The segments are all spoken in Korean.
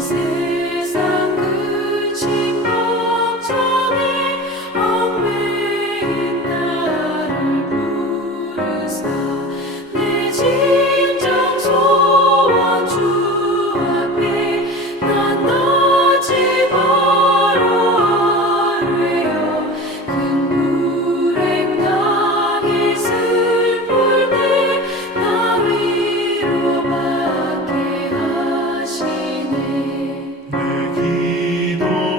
세상 끝인 걱정에 얽매인 나를 부르사 내 진정 소원 주 앞에 난 나지 말아 아뢰어 큰 불행 당해 슬플 때 나 위로받게 하시네. 내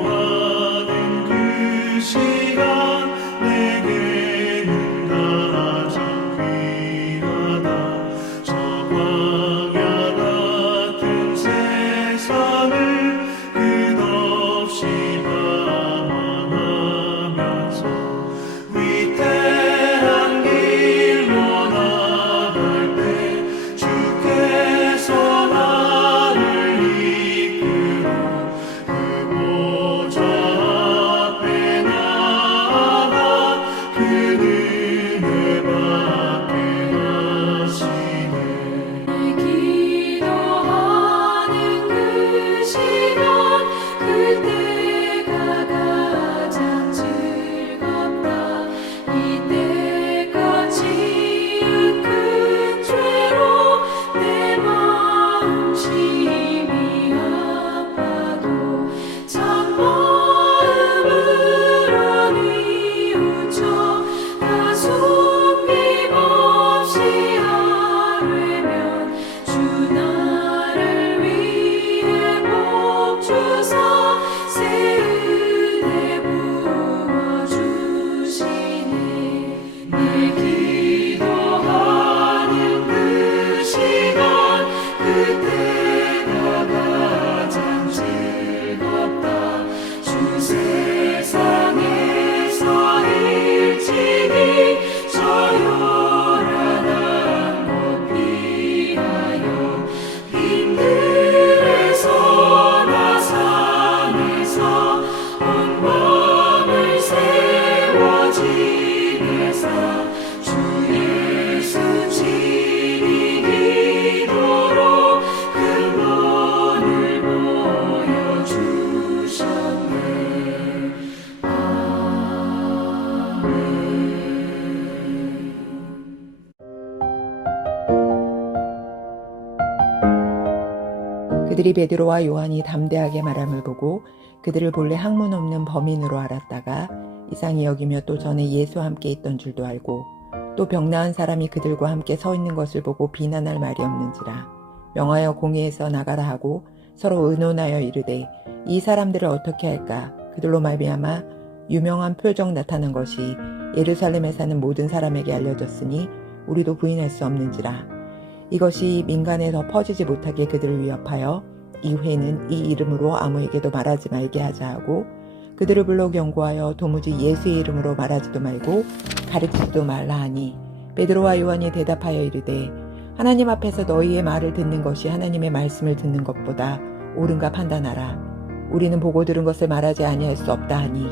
기도하는 그 시간 내게는 가장 귀하다. 저 광야 같은 세상을 끝없이 방황하면서 위태한 길로 나갈 때 주께서 나를 이끌어 그 보좌 앞에 나아가 그 은혜 받게 하시네. 내 기도하는 그 시간 그때가 가장 즐겁다. 이때까지 큰 죄로 내 마음 심히 아파도 참 마음으로 뉘우쳐 다 숨김없이 아뢰면 주 나를 위해 복 주사 새 은혜 부어주시네. 내 기도하는 그 시간 그때가 가장 즐겁다. 주 세상에서 일찍이 저 요란한 곳 피하여 빈들에서나 산에서 온 밤을 세워 지내사 주 예수 지리기도록 큰 본을 보여주셨네. 아멘. 그들이 베드로와 요한이 담대하게 말함을 보고 그들을 본래 학문 없는 범인으로 알았다가 이상히 여기며 또 전에 예수와 함께 있던 줄도 알고 또 병나은 사람이 그들과 함께 서 있는 것을 보고 비난할 말이 없는지라 명하여 공회에서 나가라 하고 서로 의논하여 이르되 이 사람들을 어떻게 할까. 그들로 말미암아 유명한 표적 나타난 것이 예루살렘에 사는 모든 사람에게 알려졌으니 우리도 부인할 수 없는지라. 이것이 민간에 더 퍼지지 못하게 그들을 위협하여 이 회는 이 이름으로 아무에게도 말하지 말게 하자 하고 그들을 불러 경고하여 도무지 예수의 이름으로 말하지도 말고 가르치지도 말라 하니 베드로와 요한이 대답하여 이르되 하나님 앞에서 너희의 말을 듣는 것이 하나님의 말씀을 듣는 것보다 옳은가 판단하라. 우리는 보고 들은 것을 말하지 아니할 수 없다 하니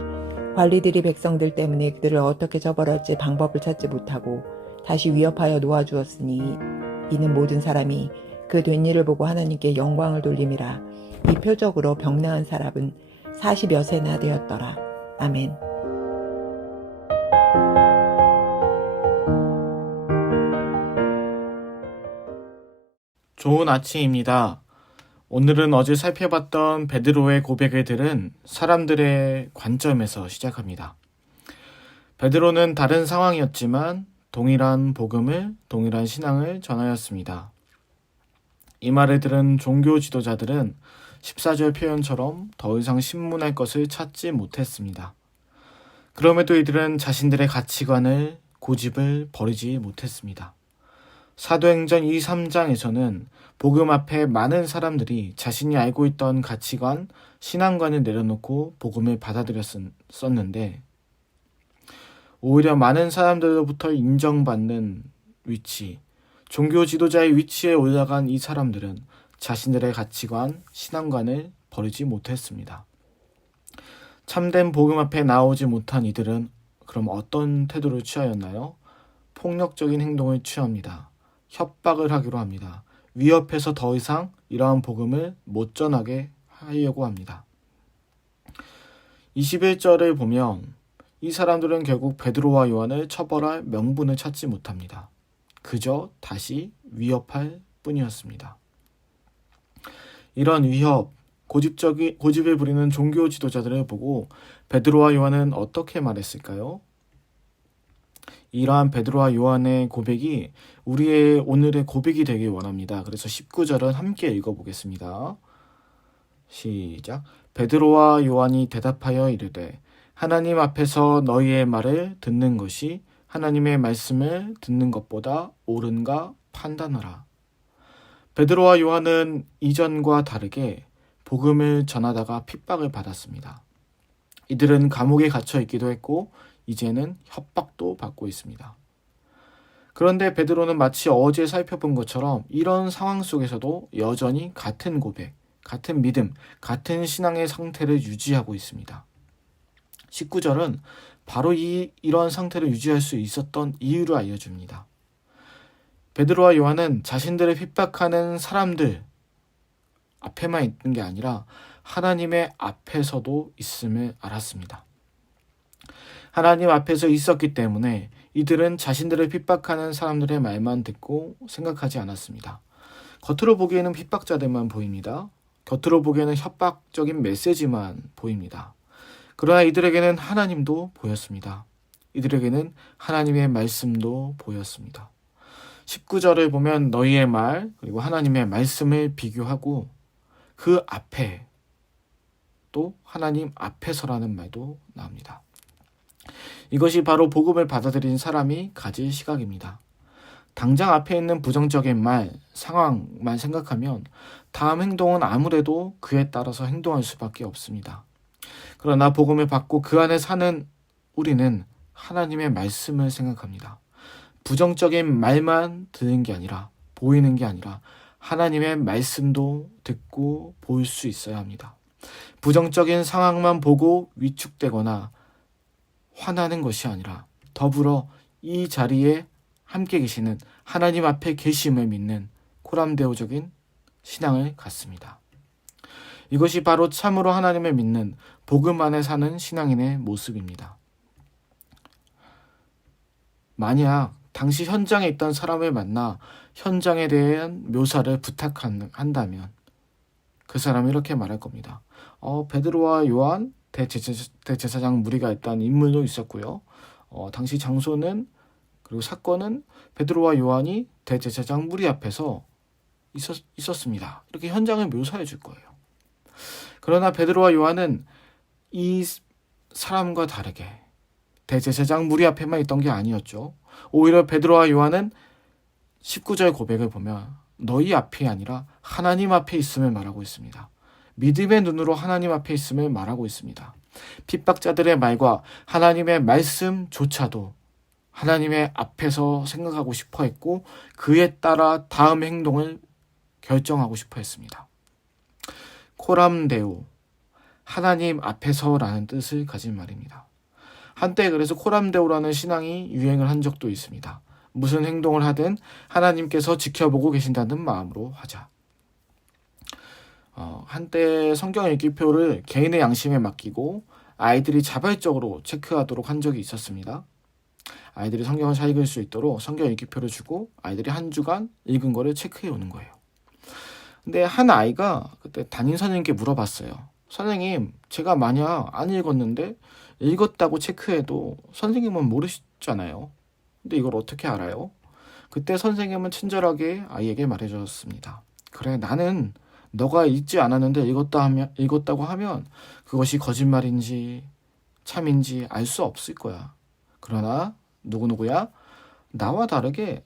관리들이 백성들 때문에 그들을 어떻게 처벌할지 방법을 찾지 못하고 다시 위협하여 놓아주었으니 이는 모든 사람이 그 된 일을 보고 하나님께 영광을 돌림이라. 이 표적으로 병나은 사람은 40여 세나 되었더라. 아멘. 좋은 아침입니다. 오늘은 어제 살펴봤던 베드로의 고백을 들은 사람들의 관점에서 시작합니다. 베드로는 다른 상황이었지만 동일한 복음을, 동일한 신앙을 전하였습니다. 이 말을 들은 종교 지도자들은 14절 표현처럼 더 이상 신문할 것을 찾지 못했습니다. 그럼에도 이들은 자신들의 가치관을, 고집을 버리지 못했습니다. 사도행전 2, 3장에서는 복음 앞에 많은 사람들이 자신이 알고 있던 가치관, 신앙관을 내려놓고 복음을 받아들였었는데 오히려 많은 사람들로부터 인정받는 위치, 종교 지도자의 위치에 올라간 이 사람들은 자신들의 가치관, 신앙관을 버리지 못했습니다. 참된 복음 앞에 나오지 못한 이들은 그럼 어떤 태도를 취하였나요? 폭력적인 행동을 취합니다. 협박을 하기로 합니다. 위협해서 더 이상 이러한 복음을 못 전하게 하려고 합니다. 21절을 보면 이 사람들은 결국 베드로와 요한을 처벌할 명분을 찾지 못합니다. 그저 다시 위협할 뿐이었습니다. 이런 위협, 고집을 부리는 종교 지도자들을 보고 베드로와 요한은 어떻게 말했을까요? 이러한 베드로와 요한의 고백이 우리의 오늘의 고백이 되길 원합니다. 그래서 19절은 함께 읽어보겠습니다. 시작. 베드로와 요한이 대답하여 이르되 하나님 앞에서 너희의 말을 듣는 것이 하나님의 말씀을 듣는 것보다 옳은가 판단하라. 베드로와 요한은 이전과 다르게 복음을 전하다가 핍박을 받았습니다. 이들은 감옥에 갇혀 있기도 했고 이제는 협박도 받고 있습니다. 그런데 베드로는 마치 어제 살펴본 것처럼 이런 상황 속에서도 여전히 같은 고백, 같은 믿음, 같은 신앙의 상태를 유지하고 있습니다. 19절은 바로 이러한 상태를 유지할 수 있었던 이유를 알려줍니다. 베드로와 요한은 자신들을 핍박하는 사람들 앞에만 있는 게 아니라 하나님의 앞에서도 있음을 알았습니다. 하나님 앞에서 있었기 때문에 이들은 자신들을 핍박하는 사람들의 말만 듣고 생각하지 않았습니다. 겉으로 보기에는 핍박자들만 보입니다. 겉으로 보기에는 협박적인 메시지만 보입니다. 그러나 이들에게는 하나님도 보였습니다. 이들에게는 하나님의 말씀도 보였습니다. 19절을 보면 너희의 말 그리고 하나님의 말씀을 비교하고 그 앞에 또 하나님 앞에서라는 말도 나옵니다. 이것이 바로 복음을 받아들인 사람이 가질 시각입니다. 당장 앞에 있는 부정적인 말, 상황만 생각하면 다음 행동은 아무래도 그에 따라서 행동할 수밖에 없습니다. 그러나 복음을 받고 그 안에 사는 우리는 하나님의 말씀을 생각합니다. 부정적인 말만 듣는 게 아니라 보이는 게 아니라 하나님의 말씀도 듣고 볼 수 있어야 합니다. 부정적인 상황만 보고 위축되거나 화나는 것이 아니라 더불어 이 자리에 함께 계시는 하나님 앞에 계심을 믿는 코람데오적인 신앙을 갖습니다. 이것이 바로 참으로 하나님을 믿는 복음 안에 사는 신앙인의 모습입니다. 만약 당시 현장에 있던 사람을 만나 현장에 대한 묘사를 부탁한다면 그 사람이 이렇게 말할 겁니다. 베드로와 요한 대제사장 무리가 있다는 인물도 있었고요. 당시 장소는 그리고 사건은 베드로와 요한이 대제사장 무리 앞에서 있었습니다. 이렇게 현장을 묘사해 줄 거예요. 그러나 베드로와 요한은 이 사람과 다르게 대제사장 무리 앞에만 있던 게 아니었죠. 오히려 베드로와 요한은 19절 고백을 보면 너희 앞이 아니라 하나님 앞에 있음을 말하고 있습니다. 믿음의 눈으로 하나님 앞에 있음을 말하고 있습니다. 핍박자들의 말과 하나님의 말씀조차도 하나님의 앞에서 생각하고 싶어 했고 그에 따라 다음 행동을 결정하고 싶어 했습니다. 코람데오, 하나님 앞에서라는 뜻을 가진 말입니다. 한때 그래서 코람데오라는 신앙이 유행을 한 적도 있습니다. 무슨 행동을 하든 하나님께서 지켜보고 계신다는 마음으로 하자. 한때 성경 읽기표를 개인의 양심에 맡기고 아이들이 자발적으로 체크하도록 한 적이 있었습니다. 아이들이 성경을 잘 읽을 수 있도록 성경 읽기표를 주고 아이들이 한 주간 읽은 거를 체크해 오는 거예요. 근데 한 아이가 그때 담임 선생님께 물어봤어요. 선생님, 제가 만약 안 읽었는데 읽었다고 체크해도 선생님은 모르시잖아요. 근데 이걸 어떻게 알아요? 그때 선생님은 친절하게 아이에게 말해줬습니다. 그래, 나는 너가 읽지 않았는데 읽었다고 하면 그것이 거짓말인지 참인지 알 수 없을 거야. 그러나 누구누구야? 나와 다르게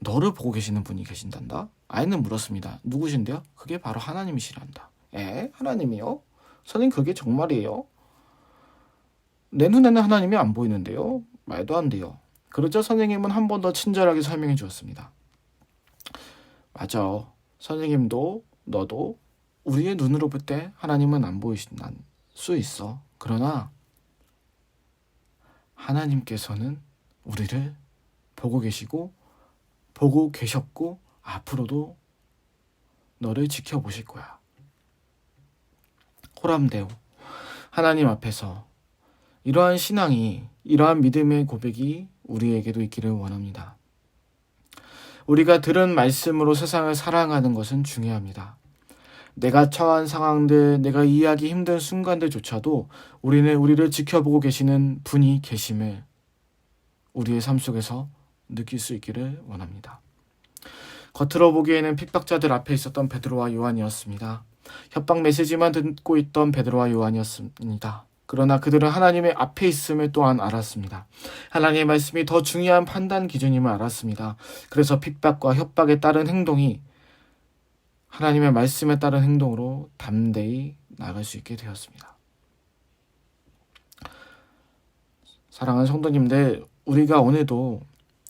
너를 보고 계시는 분이 계신단다. 아이는 물었습니다. 누구신데요? 그게 바로 하나님이시란다. 하나님이요? 선생님, 그게 정말이에요? 내 눈에는 하나님이 안 보이는데요? 말도 안 돼요. 그러자 선생님은 한 번 더 친절하게 설명해 주었습니다. 맞아. 선생님도 너도 우리의 눈으로 볼 때 하나님은 안 보이실 수 있어. 그러나 하나님께서는 우리를 보고 계시고 보고 계셨고 앞으로도 너를 지켜보실 거야. 코람데오, 하나님 앞에서 이러한 신앙이, 이러한 믿음의 고백이 우리에게도 있기를 원합니다. 우리가 들은 말씀으로 세상을 살아가는 것은 중요합니다. 내가 처한 상황들, 내가 이해하기 힘든 순간들조차도 우리는 우리를 지켜보고 계시는 분이 계심을 우리의 삶 속에서 느낄 수 있기를 원합니다. 겉으로 보기에는 핍박자들 앞에 있었던 베드로와 요한이었습니다. 협박 메시지만 듣고 있던 베드로와 요한이었습니다. 그러나 그들은 하나님의 앞에 있음을 또한 알았습니다. 하나님의 말씀이 더 중요한 판단 기준임을 알았습니다. 그래서 핍박과 협박에 따른 행동이 하나님의 말씀에 따른 행동으로 담대히 나아갈 수 있게 되었습니다. 사랑하는 성도님들, 우리가 오늘도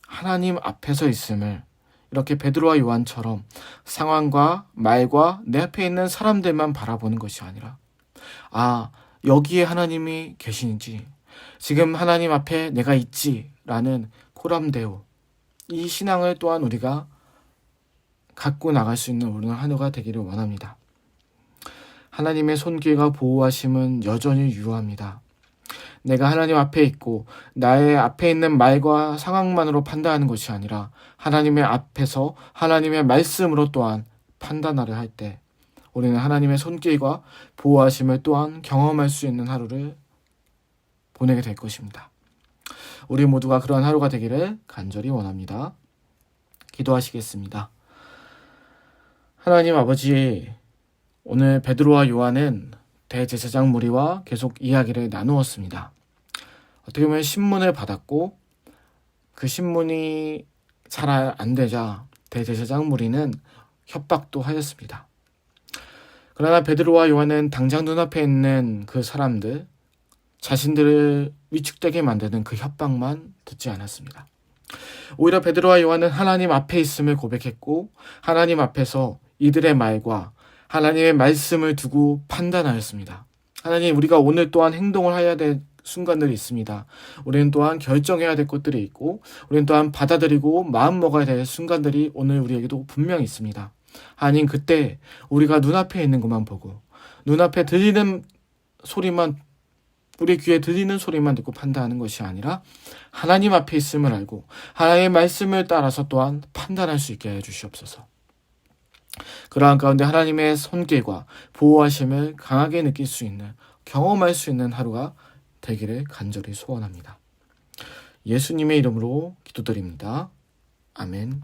하나님 앞에서 있음을 이렇게 베드로와 요한처럼 상황과 말과 내 앞에 있는 사람들만 바라보는 것이 아니라, 여기에 하나님이 계시는지, 지금 하나님 앞에 내가 있지라는 코람데오, 이 신앙을 또한 우리가 갖고 나갈 수 있는 오늘 하루가 되기를 원합니다. 하나님의 손길과 보호하심은 여전히 유효합니다. 내가 하나님 앞에 있고 나의 앞에 있는 말과 상황만으로 판단하는 것이 아니라 하나님의 앞에서 하나님의 말씀으로 또한 판단하려 할 때 우리는 하나님의 손길과 보호하심을 또한 경험할 수 있는 하루를 보내게 될 것입니다. 우리 모두가 그러한 하루가 되기를 간절히 원합니다. 기도하시겠습니다. 하나님 아버지, 오늘 베드로와 요한은 대제사장 무리와 계속 이야기를 나누었습니다. 어떻게 보면 신문을 받았고 그 신문이 잘 안 되자 대제사장 무리는 협박도 하였습니다. 그러나 베드로와 요한은 당장 눈앞에 있는 그 사람들, 자신들을 위축되게 만드는 그 협박만 듣지 않았습니다. 오히려 베드로와 요한은 하나님 앞에 있음을 고백했고 하나님 앞에서 이들의 말과 하나님의 말씀을 두고 판단하였습니다. 하나님, 우리가 오늘 또한 행동을 해야 될 순간들이 있습니다. 우리는 또한 결정해야 될 것들이 있고 우리는 또한 받아들이고 마음 먹어야 될 순간들이 오늘 우리에게도 분명히 있습니다. 하나님, 그때 우리가 눈앞에 있는 것만 보고 눈앞에 들리는 소리만, 우리 귀에 들리는 소리만 듣고 판단하는 것이 아니라 하나님 앞에 있음을 알고 하나님의 말씀을 따라서 또한 판단할 수 있게 해주시옵소서. 그러한 가운데 하나님의 손길과 보호하심을 강하게 느낄 수 있는, 경험할 수 있는 하루가 되기를 간절히 소원합니다. 예수님의 이름으로 기도드립니다. 아멘.